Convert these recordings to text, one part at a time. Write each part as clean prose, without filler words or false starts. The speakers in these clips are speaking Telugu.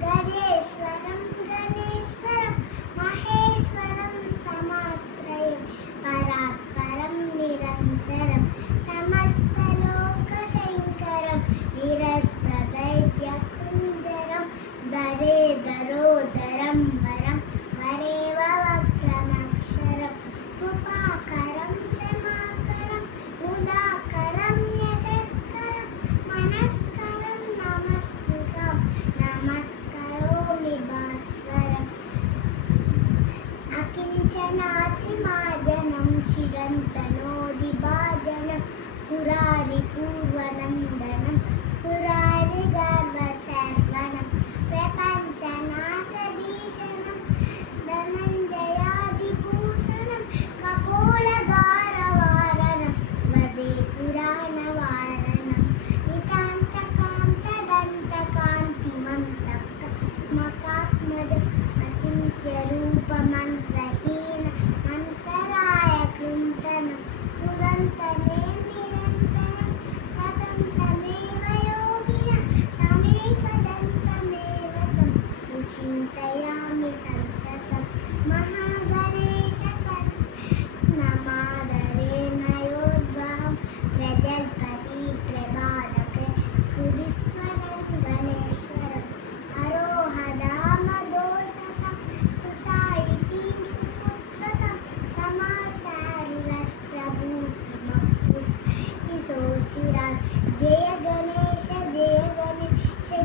గజేశ్వరం గణేశ్వరం మహేశ్వరం తమాశ్రయే పరాత్పరం నిరంతరం సమస్తలోకశంకరం నిరస్తదైవ్యకుంజరం దరేదరోదరం వరం వరేవ వక్రమక్షరం కృపాకరం క్షమాకరం ముదాకరం యశస్కరం మనస్కరం నమస్కృతం నమస్కరోమి భాస్వరం అకించనాతిమాజనం చిరంతనోది భాజనం పురారి పూర్వనందనం సురారి గర్వచర్వణం ప్రపంచనాశభీషణం ధనంజయాదిభూషణం కపోలగారవారణం వదే పురాణవారణం నితాంతకాంతదంతకాంతిమంతమకాత్మజం అచింత్యరూపమంత్రహీన మంతరాయ కృంతనం కృదంతనే నిరంతరం వసంతమేవ యోగిన తమేకదంతమేవ తం విచింతయామి సంతతం మహాగణేశ నమాదరేణయోద్వహం ప్రజల్పతి ప్రభాదక కుడిస్వరం గణేశ్వరం అరోహదామదోషతం సుసాయితీం సుపుత్రతం సమాతారురష్ట్రభూతిమప్పుతిశోచిరాత్ జయ గణేశ జయ గణేశ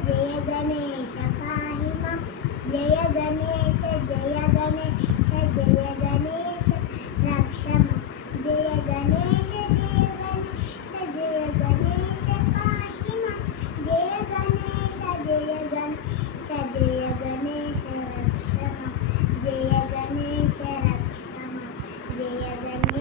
జయ గణేశ పాహి మాం జయ గణేశ జయ గణేశ జయ గణేశ రక్ష మాం జయ గణేశ జయ గణేశ జయ గణేశ పాహి మాం జయ గణేశ జయ గణేశ జయ గణేశ రక్ష మాం జయ గణేశ రక్ష మాం జయ గణేశ